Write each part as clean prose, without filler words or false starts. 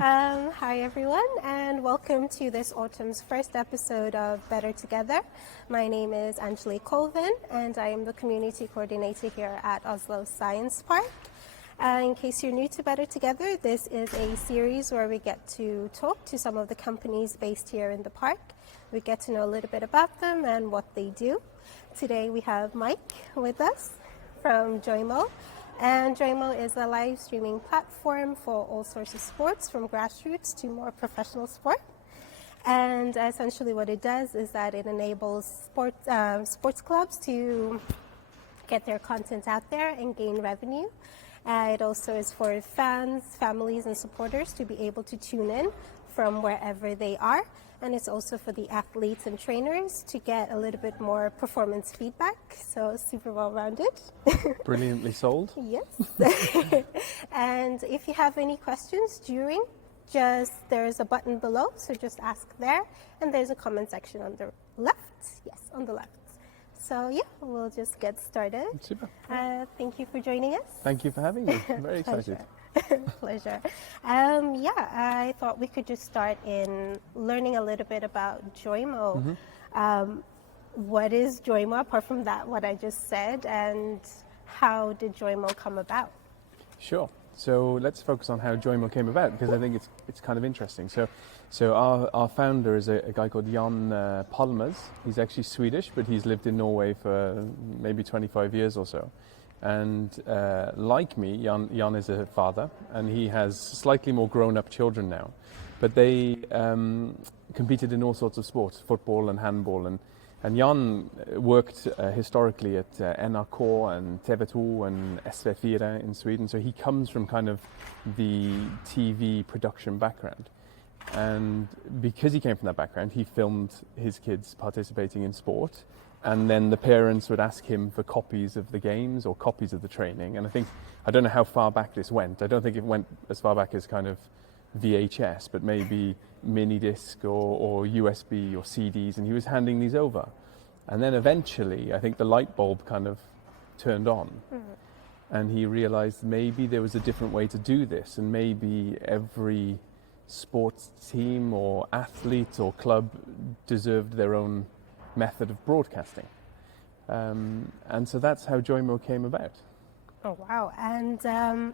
Hi everyone, and welcome to this autumn's first episode of Better Together. My name is Angelique Colvin, and I am the Community Coordinator here at Oslo Science Park. In case you're new to Better Together, this is a series where we get to talk to some of the companies based here in the park. We get to know a little bit about them and what they do. Today we have Mike with us from Joymo. And Joymo is a live streaming platform for all sorts of sports, from grassroots to more professional sport. And essentially what it does is that it enables sports clubs to get their content out there and gain revenue. It also is for fans, families, and supporters to be able to tune in from wherever they are. And it's also for the athletes and trainers to get a little bit more performance feedback. So super well-rounded. Brilliantly sold. Yes. And if you have any questions during, there's a button below, so just ask there. And there's a comment section on the left. Yes, on the left. So yeah, we'll just get started. Super. Thank you for joining us. Thank you for having me. I'm very excited. Pleasure. I thought we could just start in learning a little bit about Joymo. Mm-hmm. What is Joymo, apart from that, what I just said, and how did Joymo come about? Sure. So let's focus on how Joymo came about, because I think it's kind of interesting. So our founder is a guy called Jan Palmes. He's actually Swedish, but he's lived in Norway for maybe 25 years or so. And like me, Jan is a father, and he has slightly more grown-up children now. But they competed in all sorts of sports, football and handball. And Jan worked historically at NRK and TV2 and SV4 in Sweden. So he comes from kind of the TV production background. And because he came from that background, he filmed his kids participating in sport. And then the parents would ask him for copies of the games or copies of the training. And I don't know how far back this went. I don't think it went as far back as kind of VHS, but maybe mini disc or USB or CDs. And he was handing these over. And then eventually, I think the light bulb kind of turned on. Mm-hmm. And he realized maybe there was a different way to do this. And maybe every sports team or athlete or club deserved their own method of broadcasting. And so that's how Joymo came about. Oh, wow. And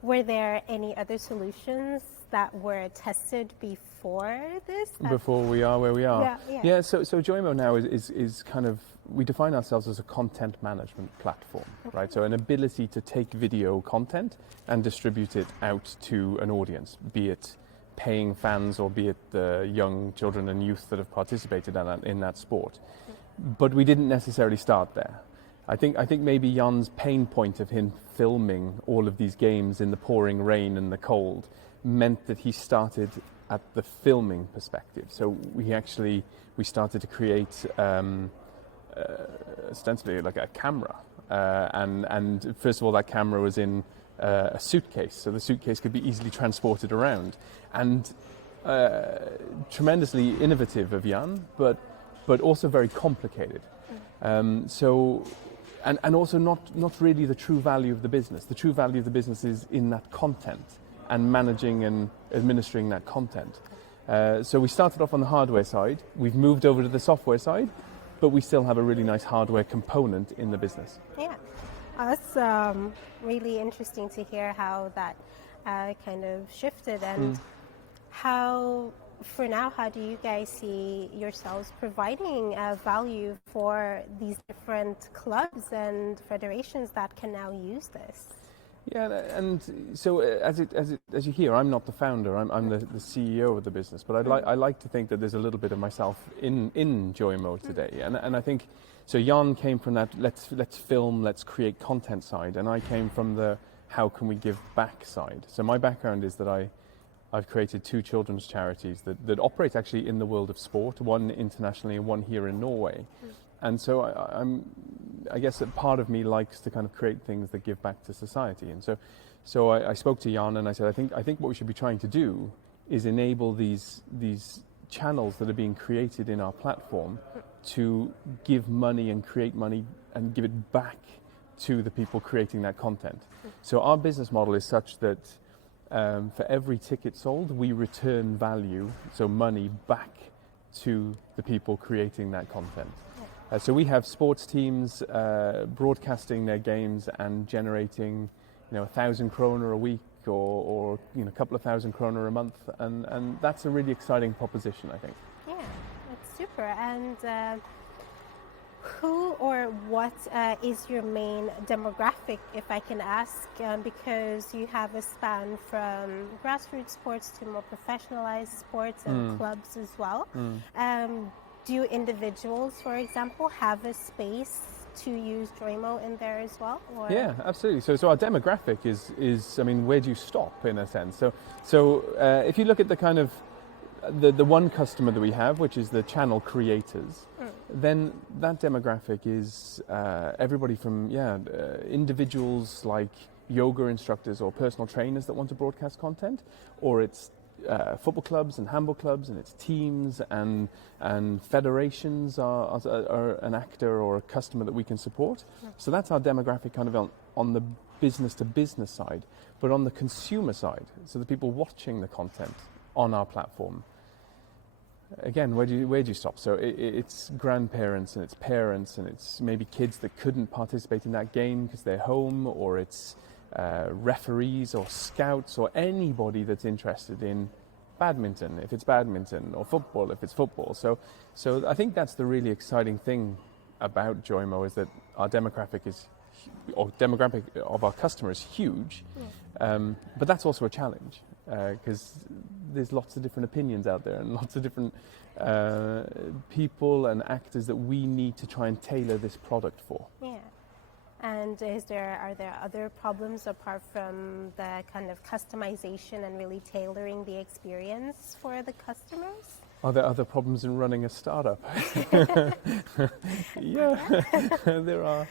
were there any other solutions that were tested before this? Before we are where we are? Yeah. So Joymo now is kind of, we define ourselves as a content management platform, okay. Right? So an ability to take video content and distribute it out to an audience, be it paying fans or be it the young children and youth that have participated in that sport. But we didn't necessarily start there. I think maybe Jan's pain point of him filming all of these games in the pouring rain and the cold meant that he started at the filming perspective. So we started to create ostensibly like a camera. And first of all, that camera was in a suitcase, so the suitcase could be easily transported around, and tremendously innovative of Jan, but also very complicated. So also not really the true value of the business. The true value of the business is in that content and managing and administering that content. So we started off on the hardware side. We've moved over to the software side, but we still have a really nice hardware component in the business. Yeah. That's really interesting to hear how that kind of shifted, and how do you guys see yourselves providing value for these different clubs and federations that can now use this? Yeah, and so as you hear, I'm not the founder. I'm the CEO of the business, but I like to think that there's a little bit of myself in Joymo today, and I think. So Jan came from that let's film, let's create content side, and I came from the how can we give back side. So my background is that I've created 2 children's charities that operate actually in the world of sport, one internationally and one here in Norway. And so I guess that part of me likes to kind of create things that give back to society. And so I spoke to Jan and I said, I think what we should be trying to do is enable these channels that are being created in our platform to give money and create money and give it back to the people creating that content. So our business model is such that for every ticket sold, we return value, so money, back to the people creating that content. So we have sports teams broadcasting their games and generating, 1,000 kroner a week or a couple of thousand kroner a month, and that's a really exciting proposition, I think. Yeah, that's super. And who or what is your main demographic, if I can ask, because you have a span from grassroots sports to more professionalized sports and clubs as well. Do individuals, for example, have a space to use Joymo in there as well? Or? Yeah, absolutely. So our demographic is where do you stop, in a sense? So if you look at the kind of the one customer that we have, which is the channel creators, then that demographic is everybody from individuals like yoga instructors or personal trainers that want to broadcast content, or it's football clubs and handball clubs, and it's teams and federations are an actor or a customer that we can support. So that's our demographic kind of on the business to business side. But on the consumer side, so the people watching the content on our platform, again, where do you stop? So it's grandparents and it's parents and it's maybe kids that couldn't participate in that game because they're home, or it's referees or scouts or anybody that's interested in badminton, if it's badminton, or football, if it's football. So I think that's the really exciting thing about Joymo, is that our demographic of our customers is huge, but that's also a challenge because there's lots of different opinions out there and lots of different people and actors that we need to try and tailor this product for. Yeah. And are there other problems apart from the kind of customization and really tailoring the experience for the customers? Are there other problems in running a startup? Yeah, there are.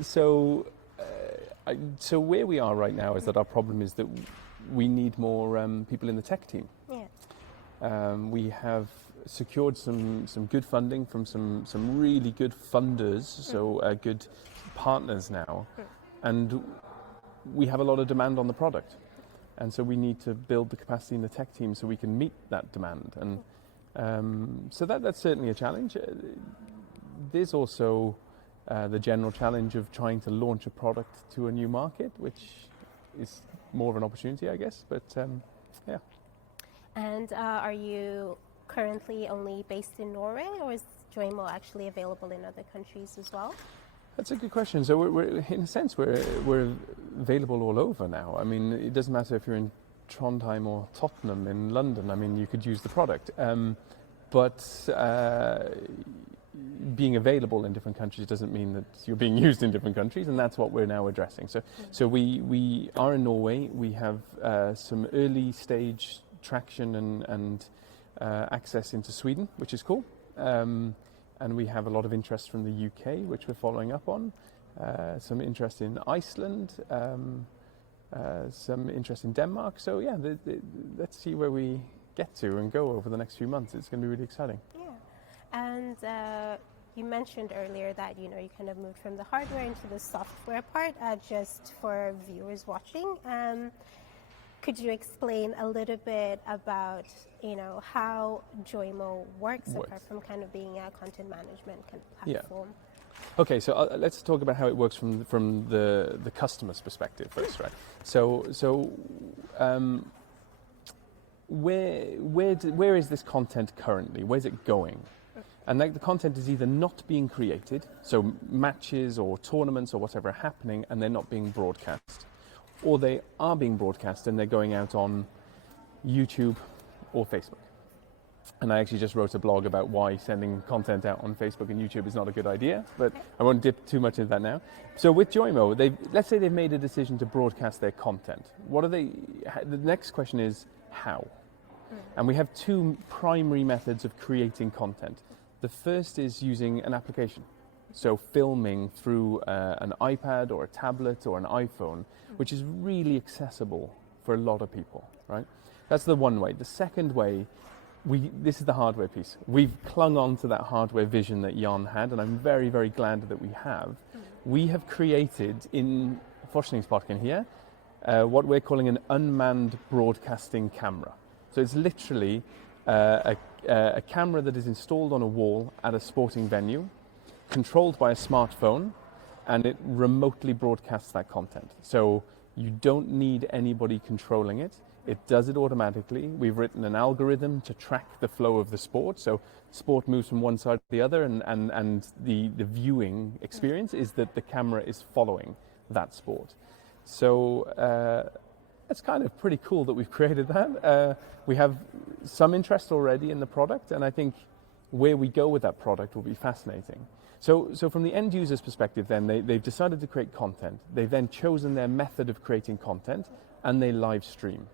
So where we are right now is that our problem is that we need more people in the tech team. Yeah. We have secured some good funding from some really good funders, so good partners now, and we have a lot of demand on the product, and so we need to build the capacity in the tech team so we can meet that demand, and so that's certainly a challenge. There's also the general challenge of trying to launch a product to a new market, which is more of an opportunity, I guess, but yeah. And are you currently only based in Norway, or is Joymo actually available in other countries as well? That's a good question. So we're in a sense we're available all over now. I mean, it doesn't matter if you're in Trondheim or Tottenham in London. I mean, you could use the product, but being available in different countries doesn't mean that you're being used in different countries, and that's what we're now addressing. So we are in Norway. We have some early stage traction and access into Sweden, which is cool. And we have a lot of interest from the UK, which we're following up on. Some interest in Iceland, some interest in Denmark. So yeah, let's see where we get to and go over the next few months. It's going to be really exciting. Yeah, and you mentioned earlier that you kind of moved from the hardware into the software part. Just for viewers watching, could you explain a little bit about how Joymo works apart from kind of being a content management kind of platform? Yeah. Okay, so let's talk about how it works from the customer's perspective first, right? So where is this content currently? Where's it going? And the content is either not being created, so matches or tournaments or whatever are happening, and they're not being broadcast, or they are being broadcast and they're going out on YouTube or Facebook. And I actually just wrote a blog about why sending content out on Facebook and YouTube is not a good idea, but I won't dip too much into that now. So with Joymo, let's say they've made a decision to broadcast their content. The next question is how? And we have two primary methods of creating content. The first is using an application. So filming through an iPad or a tablet or an iPhone, which is really accessible for a lot of people, right? That's the one way. The second way, this is the hardware piece. We've clung on to that hardware vision that Jan had, and I'm very, very glad that we have. We have created in Forskningsparken here what we're calling an unmanned broadcasting camera. So it's literally a camera that is installed on a wall at a sporting venue, controlled by a smartphone, and it remotely broadcasts that content. So you don't need anybody controlling it. It does it automatically. We've written an algorithm to track the flow of the sport. So sport moves from one side to the other, and the viewing experience is that the camera is following that sport. So it's kind of pretty cool that we've created that. We have some interest already in the product, and I think where we go with that product will be fascinating. So from the end user's perspective then, they've decided to create content. They've then chosen their method of creating content, and they live stream.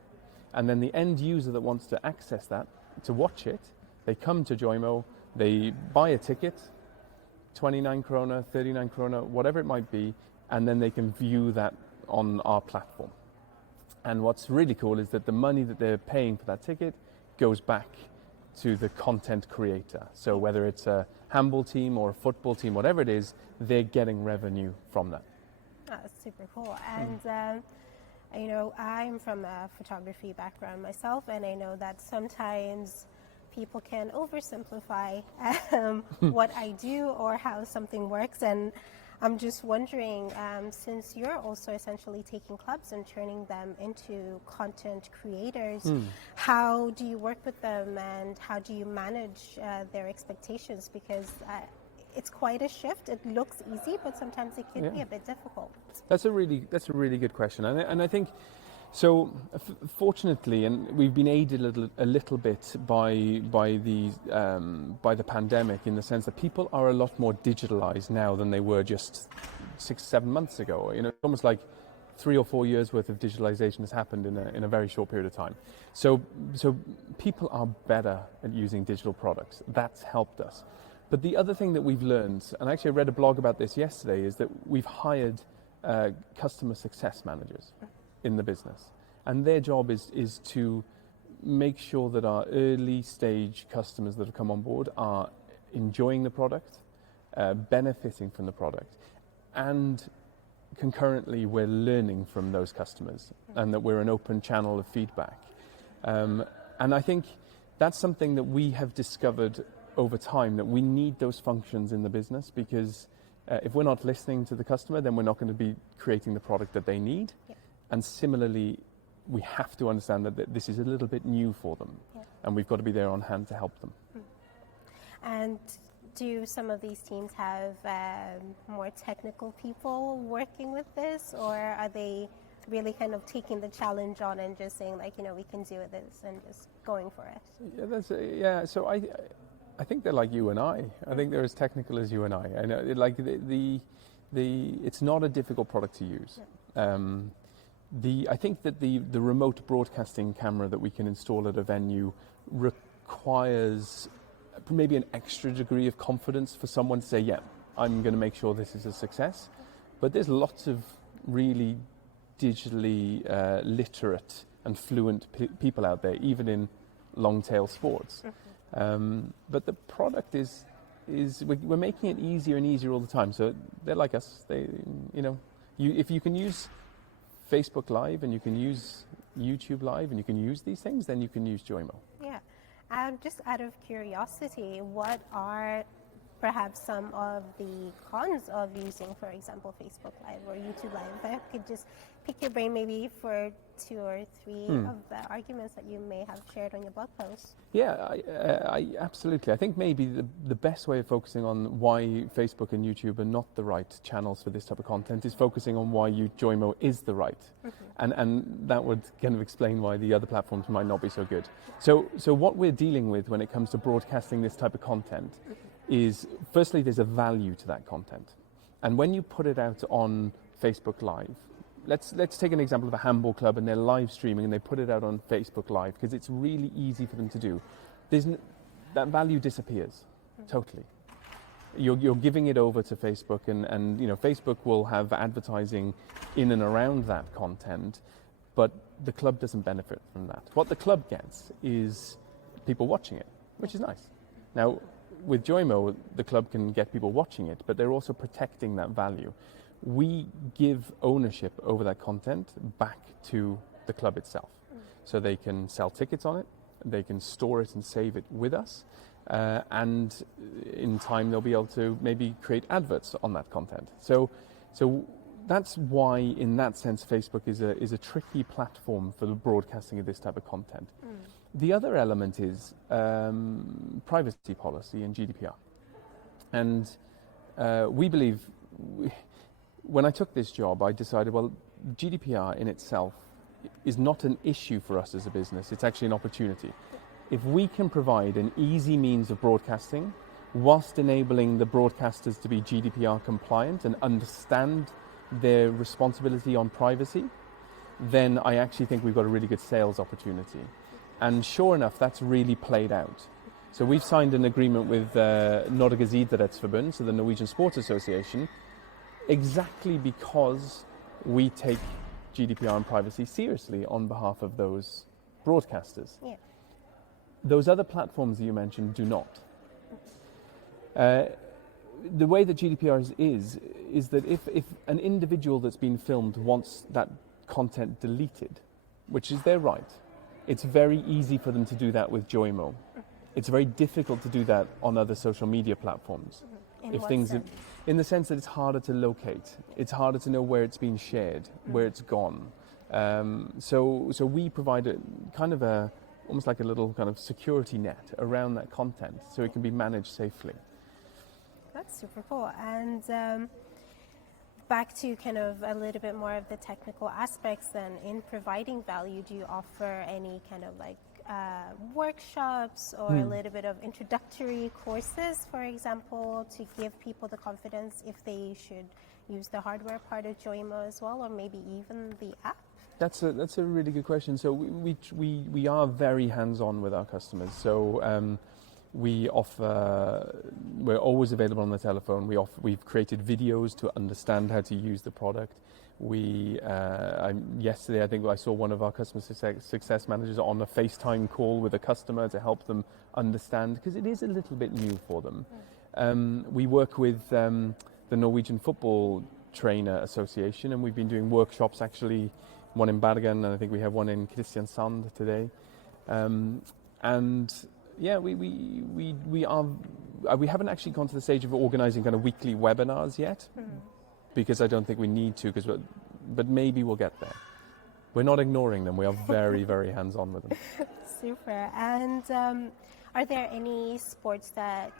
And then the end user that wants to access that, to watch it, they come to Joymo, they buy a ticket, 29 krona, 39 krona, whatever it might be, and then they can view that on our platform. And what's really cool is that the money that they're paying for that ticket goes back to the content creator. So whether it's a handball team or a football team, whatever it is, they're getting revenue from that. That's super cool. And you know, I'm from a photography background myself, and I know that sometimes people can oversimplify what I do or how something works. And I'm just wondering, since you're also essentially taking clubs and turning them into content creators, how do you work with them, and how do you manage their expectations? Because it's quite a shift. It looks easy, but sometimes it can be a bit difficult. That's a really good question, and I think so. Fortunately, and we've been aided a little bit by the pandemic, in the sense that people are a lot more digitalized now than they were just 6-7 months ago. You know, it's almost like 3 or 4 years worth of digitalization has happened in a very short period of time. So people are better at using digital products. That's helped us. But the other thing that we've learned, and actually I read a blog about this yesterday, is that we've hired customer success managers in the business. And their job is to make sure that our early stage customers that have come on board are enjoying the product, benefiting from the product, and concurrently we're learning from those customers, and that we're an open channel of feedback. And I think that's something that we have discovered over time, that we need those functions in the business, because if we're not listening to the customer, then we're not going to be creating the product that they need. Yeah. And similarly, we have to understand that this is a little bit new for them, and we've got to be there on hand to help them. And do some of these teams have more technical people working with this, or are they really kind of taking the challenge on and just saying, like, you know, we can do this and just going for it? So I think they're like you and I. I think they're as technical as you and I. I know, like it's not a difficult product to use. I think that the remote broadcasting camera that we can install at a venue requires maybe an extra degree of confidence for someone to say, yeah, I'm going to make sure this is a success. But there's lots of really digitally literate and fluent people out there, even in long tail sports. But the product we're making it easier and easier all the time. So they're like us. If you can use Facebook Live and you can use YouTube Live and you can use these things, then you can use Joymo. Yeah. Just out of curiosity, what are perhaps some of the cons of using, for example, Facebook Live or YouTube Live? If I could just pick your brain maybe for 2 or 3 of the arguments that you may have shared on your blog post. Yeah, I absolutely. I think maybe the best way of focusing on why Facebook and YouTube are not the right channels for this type of content is focusing on why Joymo is the right. And that would kind of explain why the other platforms might not be so good. So what we're dealing with when it comes to broadcasting this type of content is, firstly, there's a value to that content. And when you put it out on Facebook Live, let's take an example of a handball club, and they're live streaming and they put it out on Facebook Live because it's really easy for them to do. That value disappears totally. You're giving it over to Facebook, and you know, Facebook will have advertising in and around that content, but the club doesn't benefit from that. What the club gets is people watching it, which is nice. Now, with Joymo, the club can get people watching it, but they're also protecting that value. we give ownership over that content back to the club itself. So they can sell tickets on it, they can store it and save it with us, and in time they'll be able to maybe create adverts on that content. So that's why, in that sense, Facebook is a tricky platform for the broadcasting of this type of content. The other element is privacy policy and GDPR. And we believe, when I took this job, I decided, well, GDPR in itself is not an issue for us as a business, it's actually an opportunity. If we can provide an easy means of broadcasting, whilst enabling the broadcasters to be GDPR compliant and understand their responsibility on privacy, then I actually think we've got a really good sales opportunity. And sure enough, that's really played out. So we've signed an agreement with Norges Idrettsforbund, so the Norwegian Sports Association, exactly because we take GDPR and privacy seriously on behalf of those broadcasters. Yeah. Those other platforms that you mentioned do not. The way that GDPR is that if an individual that's been filmed wants that content deleted, which is their right, it's very easy for them to do that with Joymo. It's very difficult to do that on other social media platforms. In what sense? In the sense that it's harder to locate, it's harder to know where it's been shared, where it's gone. So we provide almost like a little kind of security net around that content, so it can be managed safely. That's super cool. And back to kind of a little bit more of the technical aspects, then, in providing value, do you offer any kind of like workshops or a little bit of introductory courses, for example, to give people the confidence if they should use the hardware part of Joymo as well, or maybe even the app? That's a really good question. So we are very hands-on with our customers. So we offer, we're always available on the telephone. We've created videos to understand how to use the product. Yesterday, I think I saw one of our customer success managers on a FaceTime call with a customer to help them understand, because it is a little bit new for them. We work with the Norwegian Football Trainer Association, and we've been doing workshops, actually, one in Bergen, and I think we have one in Kristiansand today. And yeah, we haven't actually gone to the stage of organising kind of weekly webinars yet, because I don't think we need to, but maybe we'll get there. We're not ignoring them. We are very, very hands-on with them. Super. And are there any sports that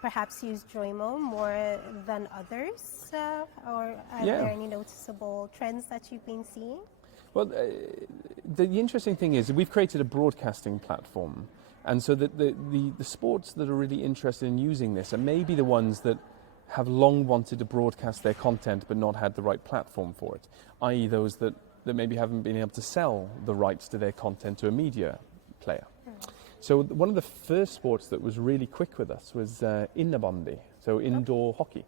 perhaps use Joymo more than others? Or are there any noticeable trends that you've been seeing? Well, the interesting thing is we've created a broadcasting platform. And so the sports that are really interested in using this are maybe the ones that have long wanted to broadcast their content but not had the right platform for it, i.e. those that maybe haven't been able to sell the rights to their content to a media player. So one of the first sports that was really quick with us was innebandy, so indoor hockey.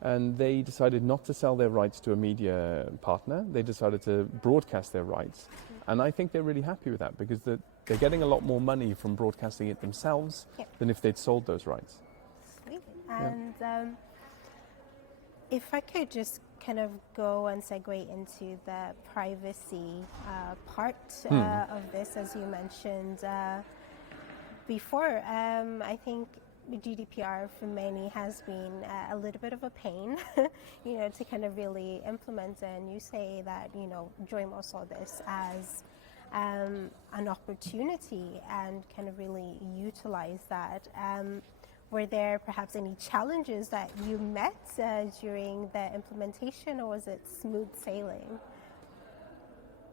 And they decided not to sell their rights to a media partner. They decided to broadcast their rights. And I think they're really happy with that, because they're getting a lot more money from broadcasting it themselves than if they'd sold those rights. Sweet. And if I could just kind of go and segue into the privacy part of this, as you mentioned before, I think GDPR for many has been a little bit of a pain, to kind of really implement. And you say that, Joymo saw this as an opportunity and kind of really utilize that. Were there perhaps any challenges that you met during the implementation, or was it smooth sailing?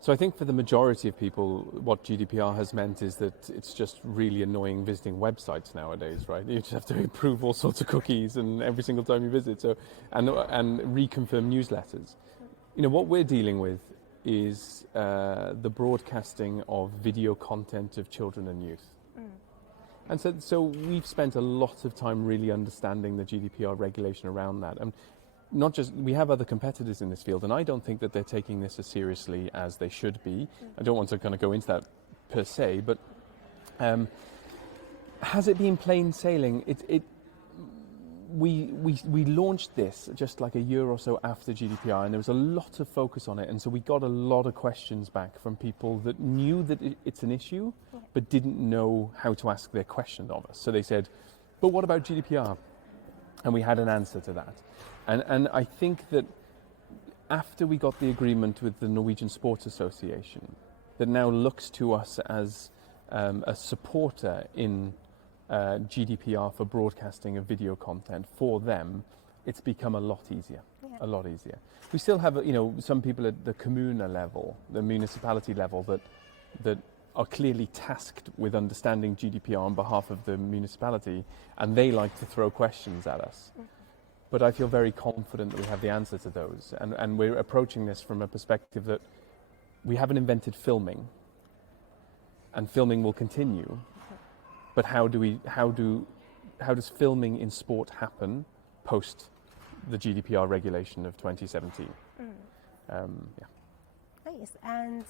So I think for the majority of people, what GDPR has meant is that it's just really annoying visiting websites nowadays, right? You just have to approve all sorts of cookies and every single time you visit, and reconfirm newsletters. What we're dealing with is the broadcasting of video content of children and youth. And so we've spent a lot of time really understanding the GDPR regulation around that. And not just, we have other competitors in this field, and I don't think that they're taking this as seriously as they should be. I don't want to kind of go into that per se, but has it been plain sailing? we launched this just like a year or so after GDPR, and there was a lot of focus on it, and so we got a lot of questions back from people that knew that it's an issue, but didn't know how to ask their question of us. So they said, but what about GDPR? And we had an answer to that. And I think that after we got the agreement with the Norwegian Sports Association, that now looks to us as a supporter in GDPR for broadcasting of video content for them, it's become a lot easier. A lot easier. We still have, some people at the communer level, the municipality level, that are clearly tasked with understanding GDPR on behalf of the municipality, and they like to throw questions at us. But I feel very confident that we have the answer to those, and we're approaching this from a perspective that we haven't invented filming, and filming will continue. But how does filming in sport happen post the GDPR regulation of 2017? Nice. And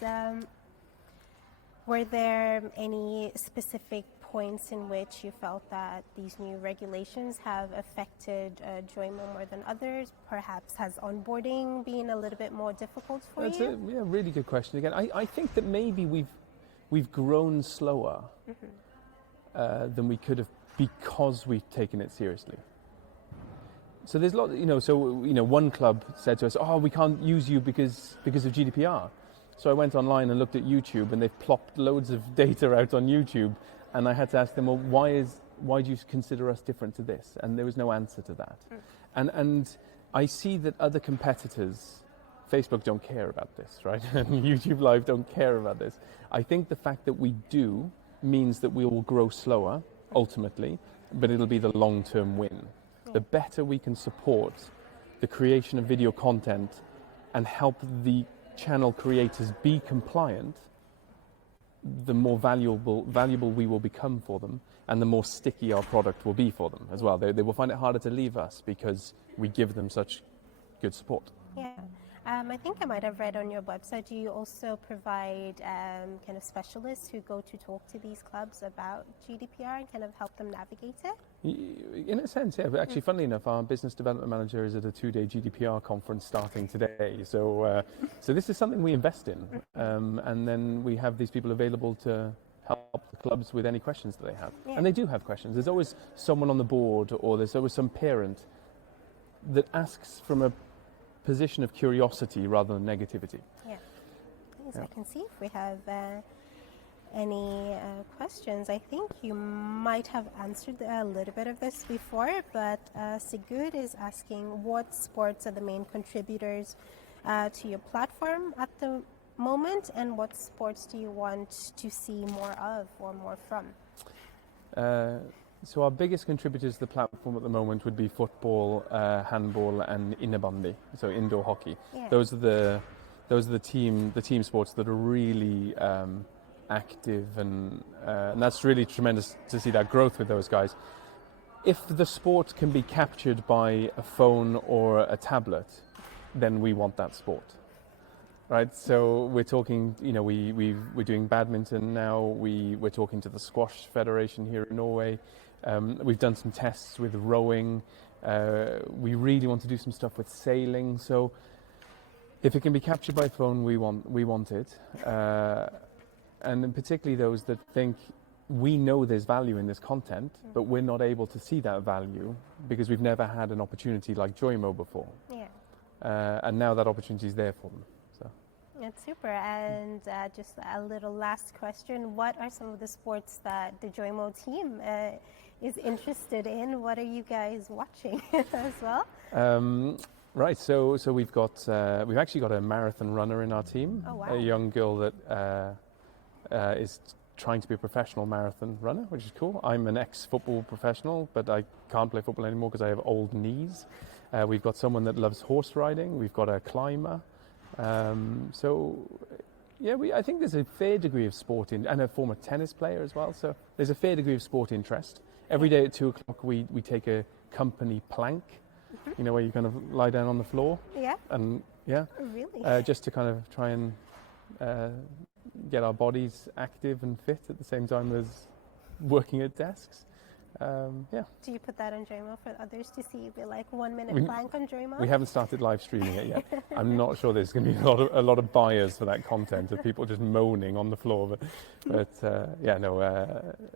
were there any specific points in which you felt that these new regulations have affected Joymo more than others? Perhaps has onboarding been a little bit more difficult for you? That's a really good question. Again, I think that maybe we've grown slower than we could have because we've taken it seriously. So there's a lot, one club said to us, "Oh, we can't use you because of GDPR." So I went online and looked at YouTube, and they've plopped loads of data out on YouTube, and I had to ask them, "Well, why do you consider us different to this?" And there was no answer to that. And I see that other competitors, Facebook don't care about this, right? And YouTube Live don't care about this. I think the fact that we do means that we will grow slower, ultimately, but it'll be the long-term win. The better we can support the creation of video content and help the channel creators be compliant, the more valuable we will become for them, and the more sticky our product will be for them as well. They will find it harder to leave us because we give them such good support. Yeah. I think I might have read on your website, do you also provide kind of specialists who go to talk to these clubs about GDPR and kind of help them navigate it? In a sense, yeah. But actually, funnily enough, our business development manager is at a 2-day GDPR conference starting today. So this is something we invest in. And then we have these people available to help the clubs with any questions that they have. Yeah. And they do have questions. There's always someone on the board, or there's always some parent that asks from a position of curiosity rather than negativity. Yeah. Yes, I can see if we have any questions. I think you might have answered a little bit of this before, but Sigurd is asking, what sports are the main contributors to your platform at the moment, and what sports do you want to see more of or more from? So our biggest contributors to the platform at the moment would be football, handball, and innebandy, so indoor hockey. Yeah. Those are the team sports that are really active, and that's really tremendous to see that growth with those guys. If the sport can be captured by a phone or a tablet, then we want that sport. Right, so we're talking, we're doing badminton now. We're talking to the Squash Federation here in Norway. We've done some tests with rowing. We really want to do some stuff with sailing. So if it can be captured by phone, we want it. And particularly those that think we know there's value in this content, but we're not able to see that value because we've never had an opportunity like Joymo before. Yeah. And now that opportunity is there for them. That's super. And just a little last question. What are some of the sports that the Joymo team is interested in? What are you guys watching as well? Right. So we've actually got a marathon runner in our team. Oh, wow. A young girl that is trying to be a professional marathon runner, which is cool. I'm an ex-football professional, but I can't play football anymore because I have old knees. We've got someone that loves horse riding. We've got a climber. I think there's a fair degree of sport and a former tennis player as well. So there's a fair degree of sport interest. Every day at 2:00 we take a company plank, where you kind of lie down on the floor. Yeah. And yeah. Really? Just to kind of try and get our bodies active and fit at the same time as working at desks. yeah. Do you put that on Joymo for others to see? Be like 1 minute We- plank on Joymo? We haven't started live streaming it yet. I'm not sure there's going to be a lot of buyers for that content of people just moaning on the floor. But yeah, no,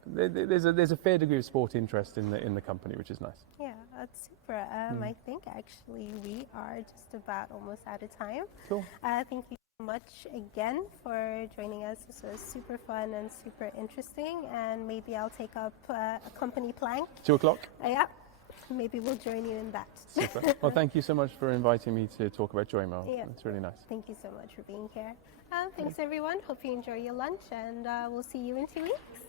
there's a fair degree of sport interest in the company, which is nice. Yeah, that's super. I think actually we are just about almost out of time. Cool. Thank you so much again for joining us. This was super fun and super interesting. And maybe I'll take up a company plank. 2:00. Yeah, maybe we'll join you in that. Super. Well, thank you so much for inviting me to talk about Joymo. Yeah. It's really nice. Thank you so much for being here. Thanks everyone. Hope you enjoy your lunch, and we'll see you in 2 weeks.